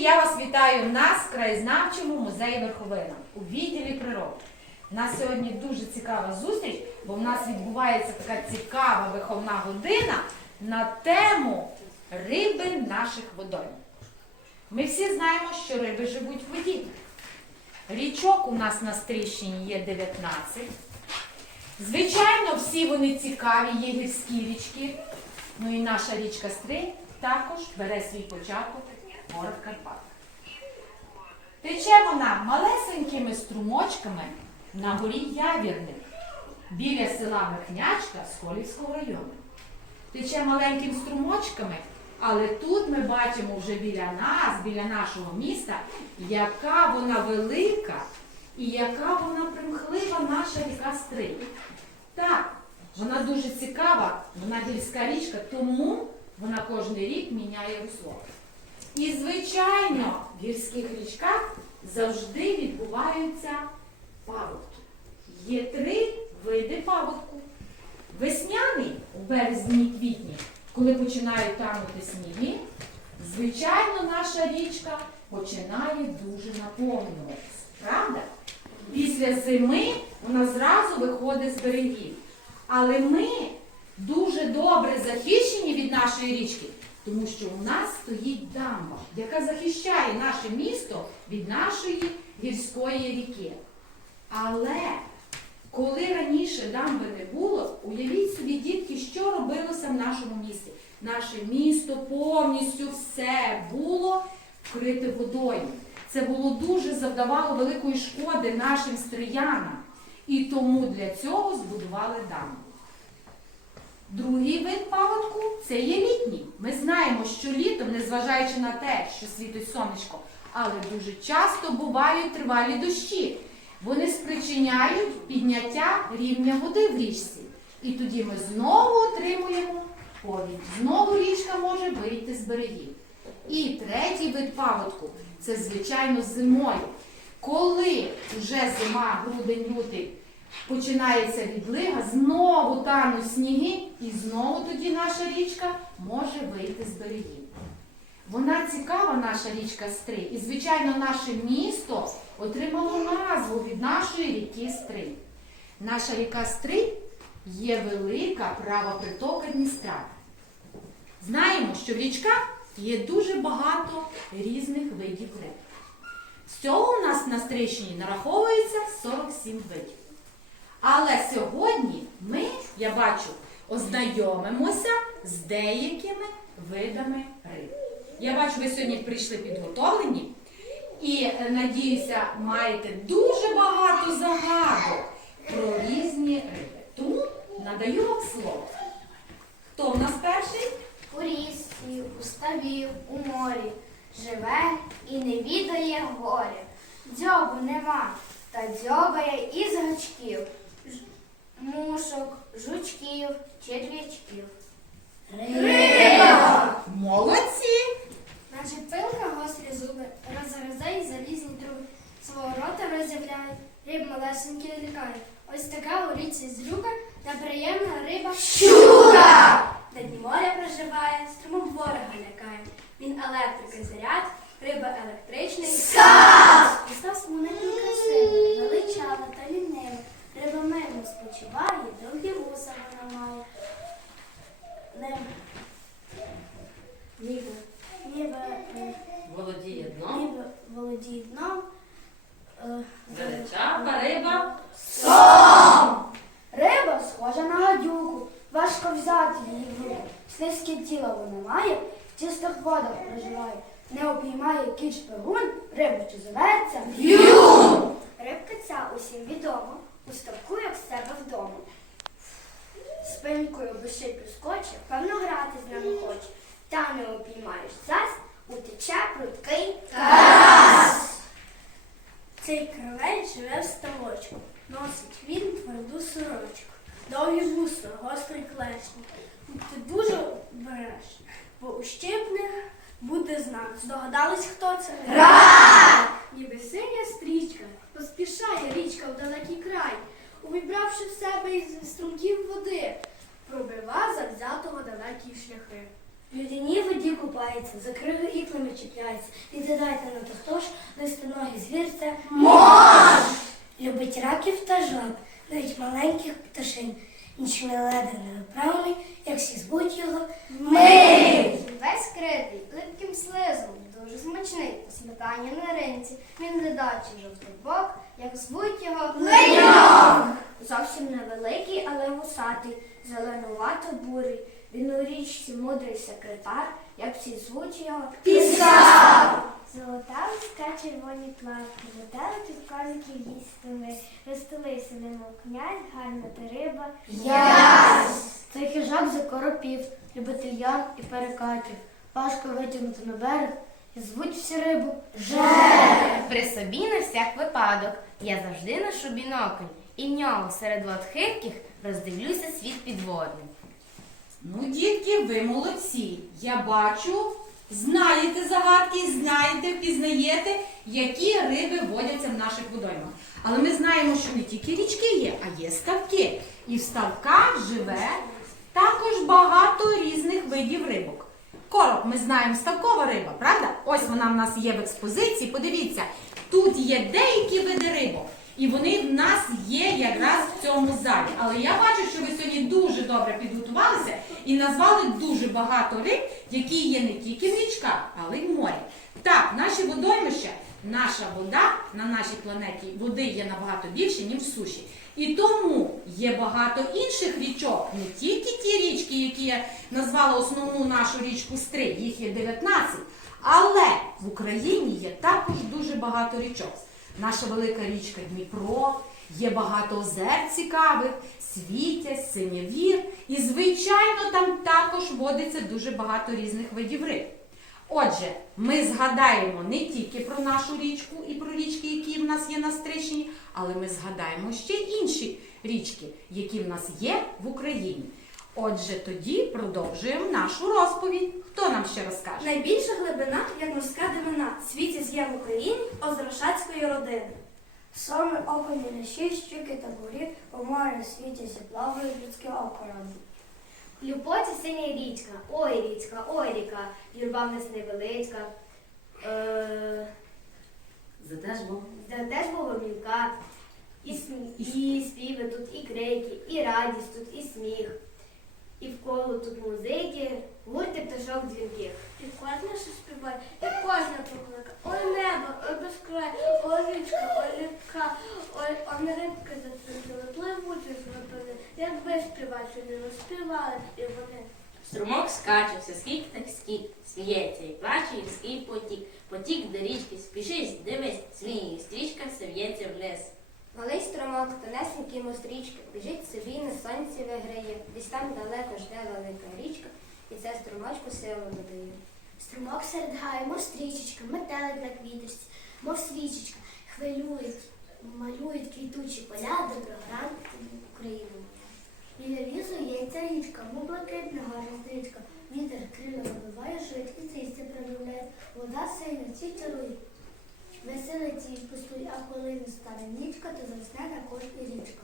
я вас вітаю в краєзнавчому музеї Верховина у відділі природи. У нас сьогодні дуже цікава зустріч, бо в нас відбувається така цікава виховна година на тему риби наших водойм. Ми всі знаємо, що риби живуть в воді. Річок у нас на Стріщині є 19. Звичайно, всі вони цікаві, є гірські річки. Ну і наша річка Стрий також бере свій початок в горах Карпат. Тече вона малесенькими струмочками на горі Явірник біля села Верхнячка Сколівського району. Тече маленькими струмочками, але тут ми бачимо вже біля нас, біля нашого міста, яка вона велика і яка вона примхлива наша ріка Стрий. Так, вона дуже цікава, вона гірська річка, тому вона кожен рік міняє русло. І, звичайно, в гірських річках завжди відбуваються паводки. Є три види паводку. Весняний у березні і квітні, коли починають танути сніги, звичайно, наша річка починає дуже наповнюватися. Правда? Після зими вона зразу виходить з берегів. Але ми дуже добре захищені від нашої річки, тому що у нас стоїть дамба, яка захищає наше місто від нашої гірської ріки. Але коли раніше дамби не було, уявіть собі, дітки, що робилося в нашому місті. Наше місто повністю все було вкрите водою. Це було дуже завдавало великої шкоди нашим стріянам. І тому для цього збудували дамбу. Другий вид паводку це є літній. Ми знаємо, що літом, незважаючи на те, що світить сонечко, але дуже часто бувають тривалі дощі. Вони спричиняють підняття рівня води в річці. І тоді ми знову отримуємо повінь. Знову річка може вийти з берегів. І третій вид паводку це, звичайно, зимою. Коли вже зима, грудень, лютий, починається відлига, знову тануть сніги, і знову тоді наша річка може вийти з берегів. Вона цікава, наша річка Стрий, і, звичайно, наше місто отримало назву від нашої ріки Стрий. Наша ріка Стрий є велика права притока Дністра. Знаємо, що в річках є дуже багато різних видів риб. Всього у нас на Стрийщині нараховується 47 видів. Але сьогодні ми, я бачу, ознайомимося з деякими видами риб. Я бачу, ви сьогодні прийшли підготовлені і е, надіюся, маєте дуже багато загадок про різні риби. Тому надаю вам слово. Хто в нас перший? У лісі, у ставі, у морі живе і не відає горя. Дзьобу нема, та дзьобає із гачків, жучків, черв'ячків. Молодці! Наче пилка гострі зуби, розгризає залізні труби, свого рота роззявляє, риб малесенькі не лякає. Ось така у річці злюка та приємна риба щука! На дні моря проживає, струмом ворога лякає. Він електрика заряд, риба електричний. Скат! Став смуненький красивий, величава та лінива. Риба мирно спочиває, довгі вуса вона має. Небо. Ніби. Ніби. е, Володіє дном. Ніби володіє дном. е, Величава риба. Риба схожа на гадюку, важко взяти її в руку. Слизьке тіло вона має, в чистих водах проживає. Не обіймає кіч рибу що зоветься. Рибка ця усім відома, у ставку, як в себе вдома. Спинкою блищить прискоче, певно грати з нами хоче. Та не обіймаєш зась, утече прудкий карась. Цей кравець живе в ставочку, носить він тверду сорочку. Довгі вуса, гострий клешні. Будьте дуже обережні, бо у буде знак. Здогадались, хто це? Ра! Ніби синя стрічка, поспішає річка в далекий край, увібравши в себе із струмків води, пробива завзятого далекі шляхи. В людяній воді купається, за кригою іклами чіпляється. Відгадайте на то хто ж, листоногі звір це мож! Любить раків та жаб, навіть маленьких пташин. Нічми ледер невиправний, як всі звуть його ми. Весь критий, липким слизом, дуже смачний, у сметані на ринці. Він ледачий жовтобок, як звуть його Леньок. Зовсім невеликий, але вусатий, зеленувато бурий. Він у річці мудрий секретар, як всі звуть його Пісар. Золота лиска червоні плавки, метелик від козиків їстили. Вестилися немов князь, гарна та риба. Цей хижак закоропів, любитель ям і перекатів. Важко витягнути на берег і звуть всі рибу. При собі на всяк випадок я завжди ношу бінокль, і в нього серед вод хитких роздивлюся світ підводний. Ну, дітки, ви молодці. Я бачу, знаєте загадки, знаєте, впізнаєте, які риби водяться в наших водоймах. Але ми знаємо, що не тільки річки є, а є ставки. І в ставках живе також багато різних видів рибок. Короб, ми знаємо, ставкова риба, правда? Ось вона в нас є в експозиції. Подивіться, тут є деякі види рибок. І вони в нас є якраз в цьому залі. Але я бачу, що ви сьогодні дуже добре підготувалися і назвали дуже багато риб, які є не тільки в річках, але й в морі. Так, наші водоймища, наша вода на нашій планеті води є набагато більше, ніж в суші. І тому є багато інших річок, не тільки ті річки, які я назвала основну нашу річку Стрий, їх є 19. Але в Україні є також дуже багато річок. Наша велика річка Дніпро, є багато озер цікавих, світязь, синявір. І, звичайно, там також водиться дуже багато різних видів риб. Отже, ми згадаємо не тільки про нашу річку і про річки, які в нас є на Стрищині, але ми згадаємо ще інші річки, які в нас є в Україні. Отже, тоді продовжуємо нашу розповідь. Хто нам ще розкаже? Найбільша глибина, як морська дивина, світі з'є в Україні озрошацької родини. Соми, окуні, лещі, щуки та бурі у морі світяться, плавають людські окорони. В Люпоці синя річка, ой річка, ой ріка, юрба в нас невеличка. Е, Задаж Бог. де теж була мілка, і, і співи тут, і крики, і радість тут, і сміх. І вколо тут музики, гурти пташок дзвінких. І кожна що співає, і кожна поклика. Ой небо, ой безкрай, ой річка, ой рідка, ой он рибки зацвітили, пливучі зробили. Якби співачі не розспівали, і вони. Струмок скаче, все скік так скік, сміється і плаче, і скій потік, потік до річки, спішись, дивись, сміє, стрічка все в'ється вниз. Малий струмок, тонесенький мострічки, біжить собі на сонці виграє, десь там далеко жде велика річка, і це струмочку силу додає. Струмок серед мов стрічечка, метелик на квіточці, мов свічечка, хвилюють, малюють квітучі поля, доброго ранку Україну. Біля візу є ця річка, мов блакитна гарна стрічка. Вітер крила вибиває, швидко і цисті вода сильна, ці чарує. Веселиці пустують, а коли настане нічка, то засне на кожній річка.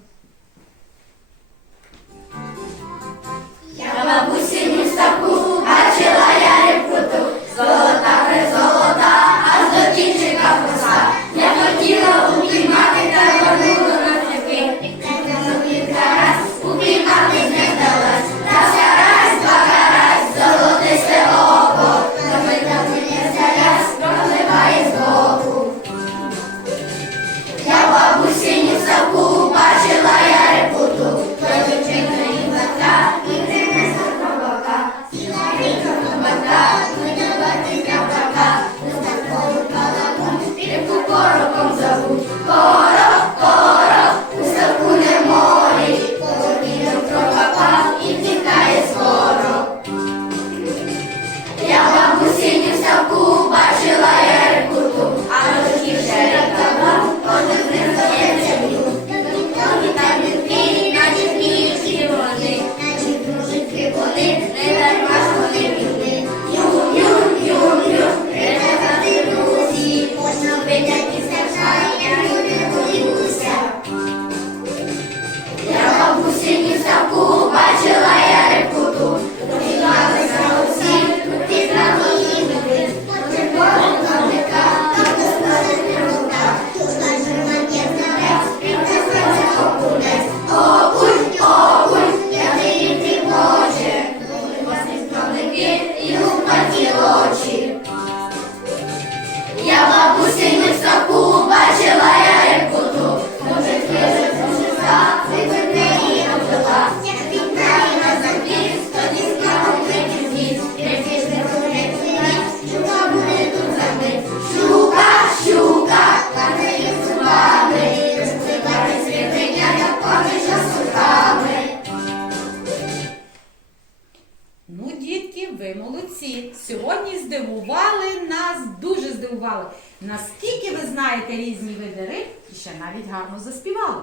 Різні види риб і ще навіть гарно заспівали.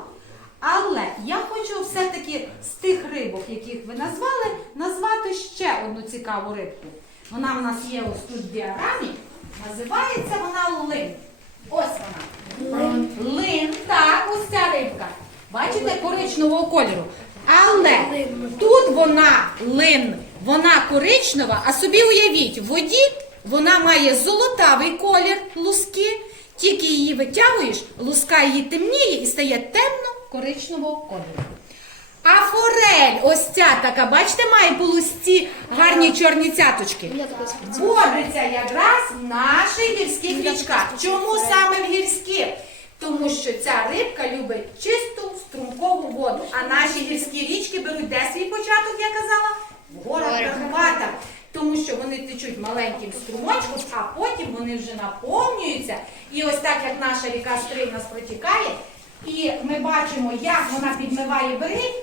Але я хочу все-таки з тих рибок, яких ви назвали, назвати ще одну цікаву рибку. Вона в нас є ось тут в діаграмі. Називається вона лин. Ось вона. Лин, так, ось ця рибка. Бачите, коричневого кольору. Але тут вона лин, вона коричнева, а собі уявіть, в воді вона має золотавий колір луски. Тільки її витягуєш, луска її темніє і стає темно-коричневого кольору. А форель, ось ця така, бачите, має по лусці гарні чорні цяточки. Водиться якраз в наших гірських річках. Чому саме в гірських? Тому що ця рибка любить чисту струмкову воду. А наші гірські річки беруть де свій початок, я казала? В горах Карпатах. Тому що вони течуть маленьким струмочком, а потім вони вже наповнюються. І ось так як наша ріка Стрий нас протікає, і ми бачимо, як вона підмиває берег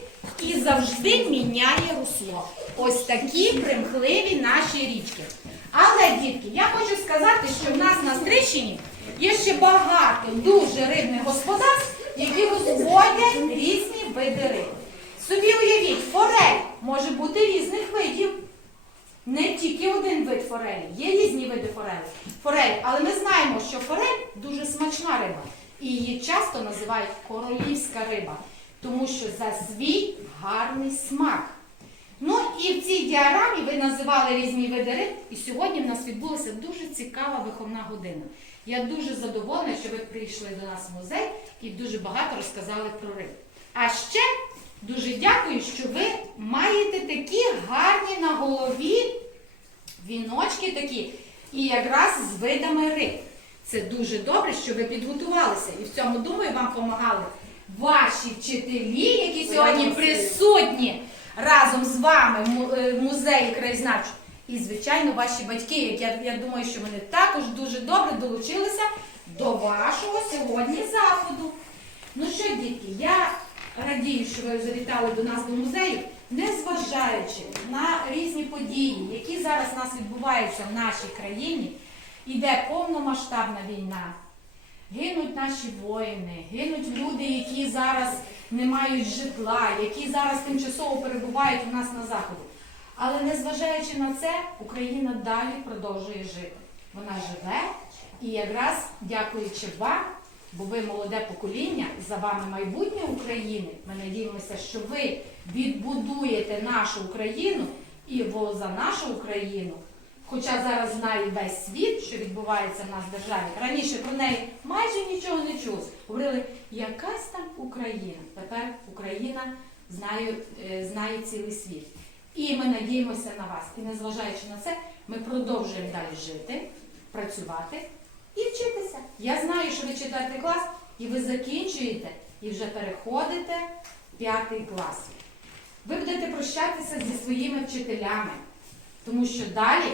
і завжди міняє русло. Ось такі примхливі наші річки. Але, дітки, я хочу сказати, що в нас на Стрищині є ще багато дуже рибних господарств, які розводять різні види риб. Собі уявіть, форель може бути різних видів. Не тільки один вид форелі, є різні види форелі. Форель, але ми знаємо, що форель дуже смачна риба. І її часто називають королівська риба, тому що за свій гарний смак. Ну і в цій діарамі ви називали різні види риб, і сьогодні в нас відбулася дуже цікава виховна година. Я дуже задоволена, що ви прийшли до нас в музей і дуже багато розказали про риб. А ще дуже дякую, що ви маєте такі гарні на голові віночки такі, і якраз з видами риб. Це дуже добре, що ви підготувалися. І в цьому, думаю, вам допомагали ваші вчителі, які сьогодні присутні разом з вами в е, в музеї краєзнавчого. І, звичайно, ваші батьки, які я, я думаю, що вони також дуже добре долучилися до вашого сьогодні заходу. Ну що, дітки, я радію, що ви завітали до нас до музею, незважаючи на різні події, які зараз у нас відбуваються в нашій країні, іде повномасштабна війна. Гинуть наші воїни, гинуть люди, які зараз не мають житла, які зараз тимчасово перебувають у нас на заході. Але незважаючи на це, Україна далі продовжує жити. Вона живе і якраз дякуючи вам, бо ви молоде покоління, за вами майбутнє України. Ми надіємося, що ви відбудуєте нашу Україну і за нашу Україну. Хоча зараз знає весь світ, що відбувається в нас в державі. Раніше про неї майже нічого не чулось. Говорили, якась там Україна. Тепер Україна знає, е, знає цілий світ. І ми надіємося на вас. І незважаючи на це, ми продовжуємо далі жити, працювати і вчитися. Я знаю, що ви четвертий клас, і ви закінчуєте, і вже переходите в п'ятий клас. Ви будете прощатися зі своїми вчителями, тому що далі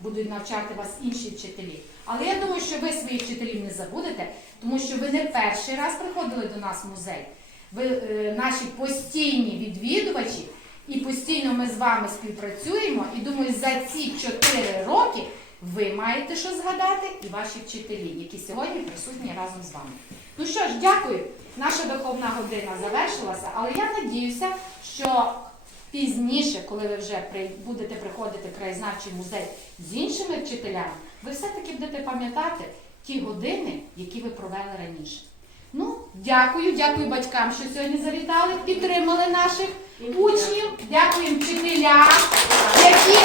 будуть навчати вас інші вчителі. Але я думаю, що ви своїх вчителів не забудете, тому що ви не перший раз приходили до нас в музей. Ви е, наші постійні відвідувачі, і постійно ми з вами співпрацюємо. І думаю, за ці 4 роки ви маєте що згадати і ваші вчителі, які сьогодні присутні разом з вами. Ну що ж, дякую. Наша виховна година завершилася, але я надіюся, що пізніше, коли ви вже будете приходити в краєзнавчий музей з іншими вчителями, ви все-таки будете пам'ятати ті години, які ви провели раніше. Ну, дякую, дякую батькам, що сьогодні завітали, підтримали наших учнів. Дякуємо вчителям, які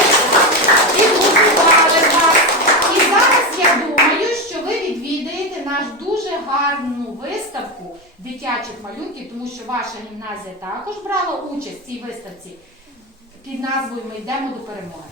підготували вас. І зараз я думаю, що ви відвідаєте наш дуже гарну виставку дитячих малюнків, тому що ваша гімназія також брала участь в цій виставці під назвою Ми йдемо до перемоги.